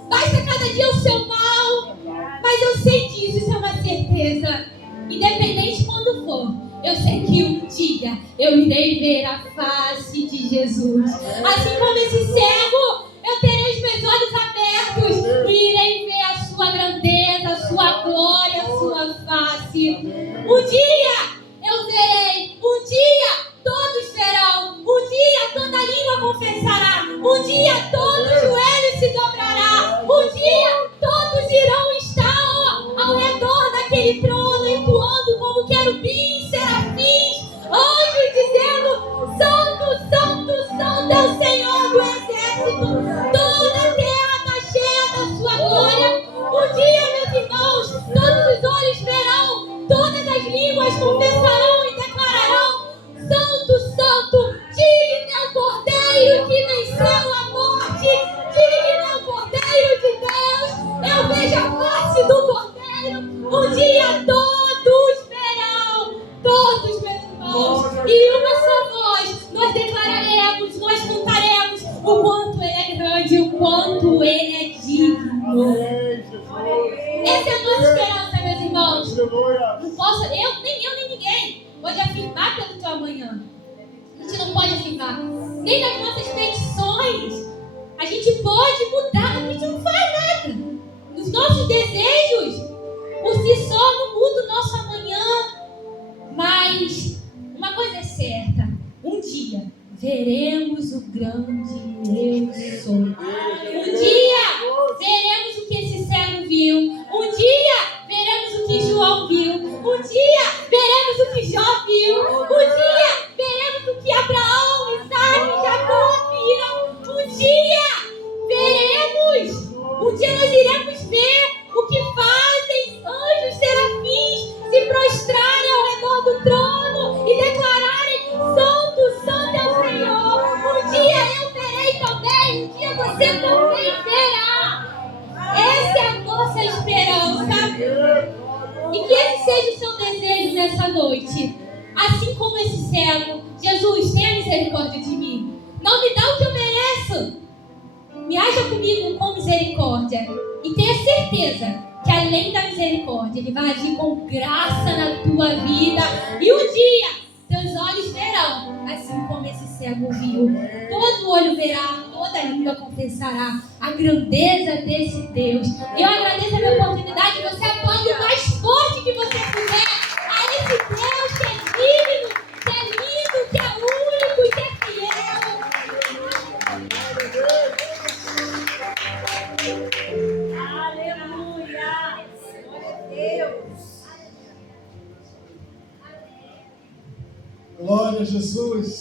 basta cada dia o seu mal, mas eu sei disso, isso é uma certeza. Independente quando for, eu sei que um dia eu irei ver a face de Jesus. Assim como esse cego, eu terei os meus olhos abertos e irei ver a sua grandeza, a sua glória, a sua face. Um dia eu verei, um dia todos verão, um dia toda língua confessará, um dia todo joelho se dobrará, um dia todos irão estar ao redor daquele trono, entoando como querubins, serafins, anjos, dizendo: Santo, Santo, Santo é o Senhor do exército, toda a terra está cheia da sua glória. Um dia, meus irmãos, todos os olhos verão, todas as línguas confessarão e declararão: Santo, Santo, digno é o Cordeiro que venceu a morte, digno é o Cordeiro de Deus. Eu vejo a face do Cordeiro. Um dia todos verão, todos, meus irmãos, e uma só voz nós declararemos, nós cantaremos o quanto ele é grande, o quanto ele é digno. Essa é a nossa esperança, meus irmãos. Não posso, nem ninguém pode afirmar pelo teu amanhã. A gente não pode afirmar, nem nas nossas petições. A gente pode mudar, a gente não faz nada. Os nossos desejos, por si só, não mudam o nosso amanhã. Mas uma coisa é certa: um dia veremos o grande eu sou. Um dia veremos o que esse cego viu. Um dia veremos o que João viu. Um dia veremos o que Jó viu. Um dia veremos o que Abraão, Isaac e Jacó viram. Um dia veremos. Um dia nós iremos ver o que fazem anjos serafins se prostrarem ao redor do trono e declararem: Santo, Santo é o Senhor. Um dia eu verei também. Um dia você também verá. Essa é a nossa esperança. E que esse seja o seu desejo nessa noite. Assim como esse cego: Jesus, tenha misericórdia de mim. Não me dá o que eu mereço. Me haja comigo com misericórdia. E tenha certeza que além da misericórdia, Ele vai agir com graça na tua vida. E um dia, teus olhos verão, assim como esse cego viu. Todo olho verá, toda língua confessará a grandeza desse Deus. E eu agradeço a minha oportunidade. Você aplaude o mais forte que você puder a esse Deus que é digno, que é lindo, que é único e que é fiel. Jesus.